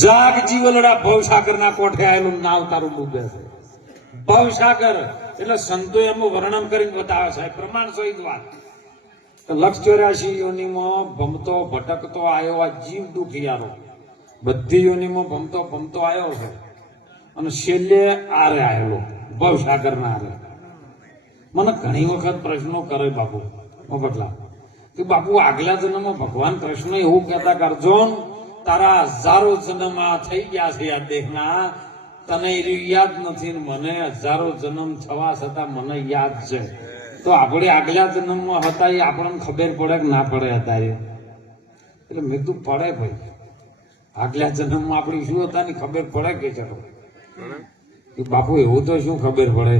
જાગ જીવલડા ભવસાગર ના કોઠે આવેલું નાવ તારું ડૂબે છે. ભવસાગર એટલે સંતો એનું વર્ણન કરીને બતાવે છે, પ્રમાણ સહિત વાત. લક્ષ 84 યોનિમાં ભમતો ભટકતો આવ્યો આ જીવ દુખિયારો, બધી યોનિમાં ભમતો ભમતો આવ્યો છે અને છેલ્લે આરે આવેલો ભવસાગર ના આરે. મને ઘણી વખત પ્રશ્નો કરે બાપુ મોગટલા કે બાપુ આગલા જન્મમાં ભગવાન કૃષ્ણ એવું કહેતા કે અર્જુન તારા હજારો જન્મ આ થઈ ગયા છે આ દેહના, તને યાદ નથી, મને હજારો જન્મ થવા છતાં મને યાદ છે. તો આપણે આગલા જન્મમાં હતા એ આપણને ખબર પડે કે ના પડે હતા એ? એટલે મેં તું પડે ભાઈ, આગલા જન્મમાં આપણી શું હતા ની ખબર પડે કે ચલો બાપુ એવું તો શું ખબર પડે?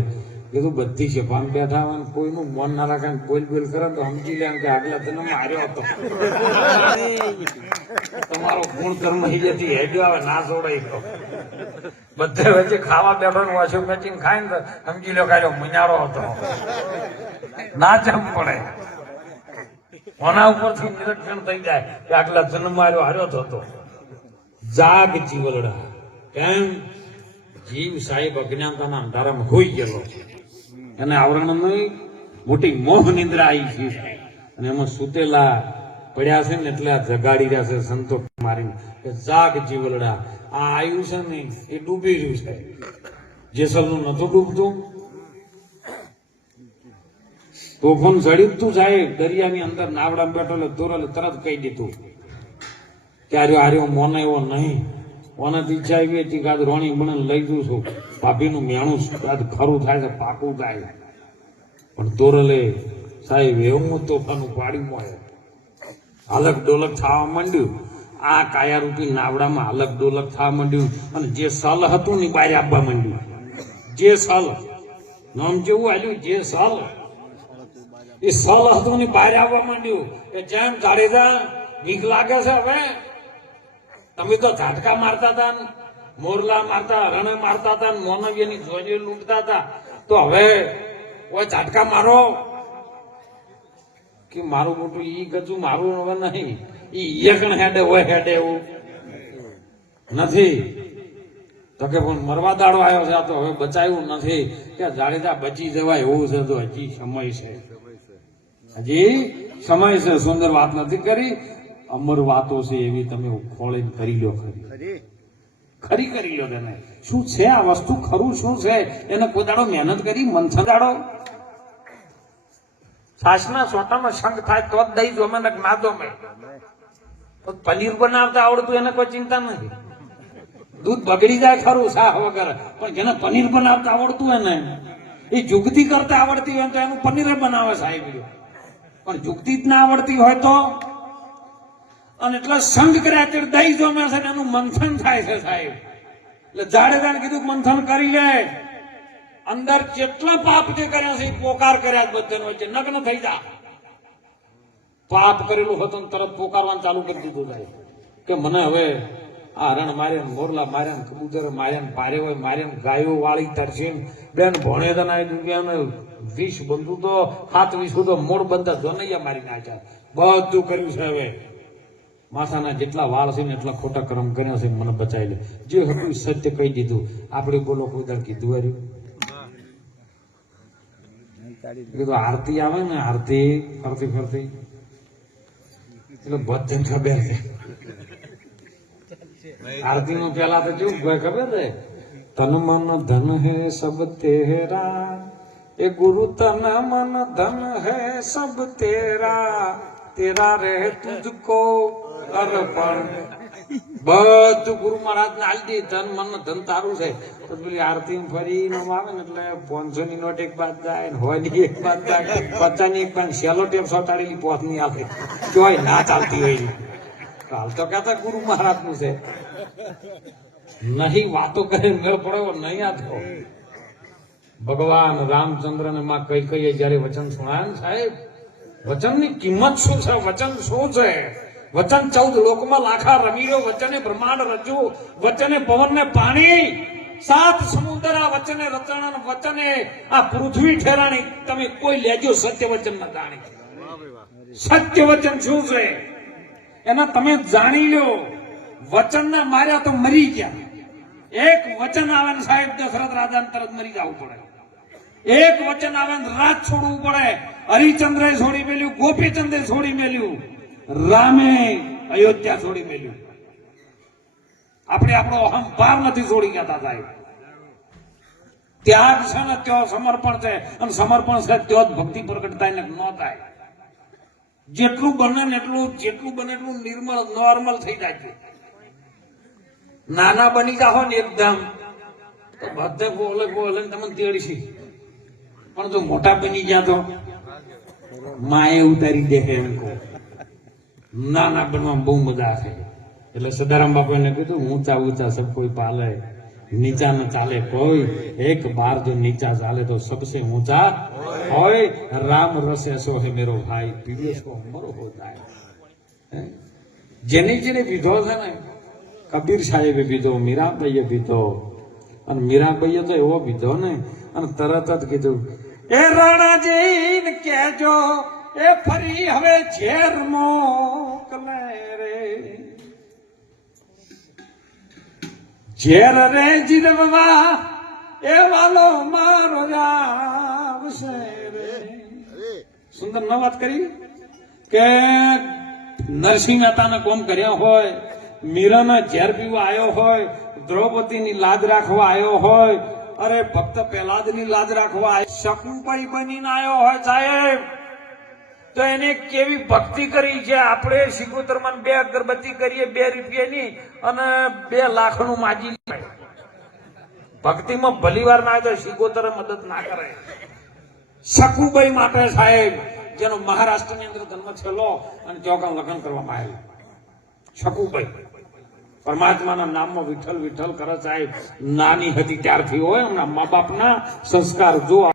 કીધું બધી સભામાં બેઠા હોય કોઈનું મન ના રાખે, બોલ બોલ કરે તો સમજી લે કે આગલા જન્મ હાર્યો હતો. તમારો ગુણ કર્મ જતી હેડ્યો આવે ના છોડાઈ ગયો. બધે વચ્ચે ખાવા બેઠો વાસુ મેચીને ખાય ને તો સમજી લો કાઢ્યો મજારો હતો. ના જમ પડે કોના ઉપરથી નિરીક્ષણ થઈ જાય કે આગલા જન્મ હાર્યો હતો. જાગ જીવલડા કેમ? જીવ સાહેબ અજ્ઞાનતાના અંધારામાં હોઈ ગયેલો છે, એને આવરણની મોટી મોહ નિંદ્રા આવી છે અને એમાં સુતેલા પડ્યા છે ને એટલે આ જગાડી રહ્યા છે સંતો મારીને કે જાગ જીવલડા. આ આવ્યું છે ને એ ડૂબી રહ્યું છે. જેસલનું નતું ડૂબતું, તોફાન ચડ્યું તું સાહેબ દરિયાની અંદર નાવડા બેઠો દોરલે તરત કહી દીધું કે આર્યો મોને એવો નહીં. ઓનાથી ઈચ્છા આવી હતી કે આજ રોણી બને લઈ જઉં છું, ભાભીનું મેણું આજ ખરું થાય છે, પાકું થાય. પણ તોરલે સાહેબ એવું તોફાનું પાડી મળે, હાલક ડોલક થવા માંડ્યું. આ કાયારૂપી નાવડામાં હાલક ડોલક થવા માંડ્યું અને જે સલ હતું ને બહાર આપવા માંડ્યું. જે સલ નામ જેવું આવ્યું, જે સલ એ સલ હતું ને બહાર આવવા માંડ્યું કે જેમ જાડેજા બીક લાગે છે હવે? તમે તો ઝાટકા મારતા હતા, મોરલા મારતા, રણે મારતા હતા, મોનવીની જોજે લૂંટતા હતા, તો હવે ઓય ઝાટકા મારો કે મારું મોટું ઈ ગજુ મારું હવે નહીં, ઈ એકણ હેડે હોય હેડે એવું નથી. તો કે પણ મરવા દાડો આવ્યો છે, તો હવે બચાવ્યું નથી કે જાડેજા બચી જવાય એવું છે. તો હજી સમય છે, હજી સમય છે. સુંદર વાત નથી કરી, અમર વાતો છે એવી તમે ખોળીને કરી લો ખરી. ખરી કરી લો તેને શું છે આ વસ્તુ, ખરું શું છે, એને કોઈ દાડો મહેનત કરી મંથન દાડો છાસના સોટાનો સંગ થાય તો જ દહીં જોમે ને ના જોમે. પનીર બનાવતા આવડતું એને કોઈ ચિંતા નથી. દૂધ બગડી જાય ખરું શાહ વગર, પણ જેને પનીર બનાવતા આવડતું હોય ને, એ જુગતી કરતા આવડતી હોય તો એનું પનીર બનાવે સાહેબ. પણ જુગતી જ ના આવડતી હોય તો, અને એટલો સંગ કર્યા ત્યારે દહીં જોમે છે એનું મંથન થાય છે સાહેબ. એટલે જાડેજાને કીધું મંથન કરી લે, અંદર જેટલા પાપ જે કર્યા છે એ પોકાર કર્યા બધાનો વચ્ચે નગ્ન થઈ જા. પાપ કરેલું હતું તરત પોકારવાનું ચાલુ કરી દીધું સાહેબ કે મને હવે આ હરણ માર્યા, મોરલા માર્યા, કબૂતર માર્યા, પારે હોય માર્યા, ગાયો વાળી તરસી બેન ભણેદાના દુનિયાને 20 બંધુ તો 7-20 તો મોડ બધા જોનૈયા મારી નાખ્યા. બધું કર્યું છે. હવે માથાના જેટલા વાળ છે ને એટલા ખોટા કર્મ કર્યા છે, મને બચાવી લે. જે હતું સત્ય કહી દીધું. આપણે બોલો કોઈ દર કીધું હાર્યું. કીધું આરતી આવે ને, આરતી ફરતી ફરતી એટલે બધાને ખબર છે. આરતી નું પેલા તો ચૂપ ભાઈ ખબર છે, તન મન ધન હે સબ તેરા, એ ગુરુ તન મન ધન હે સબ તેરા, તેરા રહે તુજકો અર્પણ. બધું ગુરુ મહારાજ ને આલી દી, ધન મન ધન તારું છે. તો પેલી આરતી ફરી આવે ને એટલે 500 ની નોટ એક બાદ જાય, 100 ની એક બાદ જાય, 50 ની એક બાદ સેલો ટેપ સોટાડેલી પોત ની આવે, જોઈ ના ચાલતી હોય. હાલ તો કહેતા ગુરુ મહારાજ નું છે. નહીં વાતો કરે મેળ પડ્યો નહીં. આ તો ભગવાન રામચંદ્ર ને માં કઈ કઈ જયારે વચન સુણાય ને સાહેબ, વચન ની કિંમત શું છે, વચન શું છે. વચન 14 લોકમાં લાખા રમીરો, વચને બ્રહ્માંડ રજુ, વચને પવન ને પાણી, 7 સમુદ્ર વચને રચણ, વચને આ પૃથ્વી ઠેરાણી. તમે કોઈ લેજો સત્ય વચન ના જાણી. સત્ય વચન શું છે એના તમે જાણી લો. વચન ના માર્યા તો મરી ગયા. એક વચન આવે ને સાહેબ દશરથ રાજા તરત મરી જવું પડે. એક વચન આવે ને રાજ છોડવું પડે. હરિચંદ્રે છોડી મેલ્યું, ગોપીચંદ્રે છોડી મેલ્યું, રામે અયોધ્યા છોડી મેલ્યું. આપણે આપણો અહંકાર નથી છોડી ગયા સાહેબ. ત્યાગ છે ને ત્યાં સમર્પણ છે, અને સમર્પણ છે ત્યાં જ ભક્તિ પ્રગટ થાય ને ન થાય. જેટલું બને ને એટલું, જેટલું બને એટલું નિર્મળ નોર્મલ થઈ જાય છે. નાના બની જાઓ ને એકદમ તો બધે બોલે બોલે તમને તેડશે, પણ જો મોટા બની ગયા તો માએ ઉતારી દે. એમ કહો નાના બનવામાં બહુ મજા આવે. એટલે સદારામ બાપુ એને કીધું ઊંચા ઊંચા સબ કોઈ પાલે, નીચા ન ચાલે કોઈ. એક બાર જો નીચા ચાલે તો સબસે ઊંચા હોય. રામ રસ એસો હે મેરો ભાઈ, પીડિયો કો અમર હો જાય. જેની જેની વિધો છે ને, કબીર સાહેબે વિધો, મીરાબાઈએ વિધો, અને મીરાબાઈએ તો એવો વિધો ને, અને તરત જ કીધું એ રાણાજી ને કહેજો એ ફરી હવે ઝેર મોકલે રે, ઝેર રે જીરવા એ વાલો મારો આવશે રે. સુંદર ન વાત કરી કે નરસિંહ મહેતાને કોમ કર્યા હોય, મીરાના ઝેર પીવા આવ્યો હોય, દ્રૌપદીની લાજ રાખવા આવ્યો હોય, અરે ભક્ત પ્રહલાદની લાજ રાખવા આવ્યો, શકુંભાઈ બનીને આવ્યો હોય સાહેબ, તો એને કેવી ભક્તિ કરી છે. આપણે સિકોતરમાં 2 અગરબત્તી કરીએ 2 રૂપિયાની અને 2 લાખનું માજી લે. ભક્તિમાં ભલી વાર ના તો સિકોતર મદદ ના કરે. શકુંભાઈ માટે સાહેબ, જેનો મહારાષ્ટ્રની અંદર જન્મ થયેલો અને ચોકામ લગ્ન કરવામાં આવેલું શકુંભાઈ, પરમાત્માના નામમાં વિઠ્ઠલ વિઠ્ઠલ કરે સાહેબ. નાની હતી ત્યારથી હોય, એમના મા બાપના સંસ્કાર જો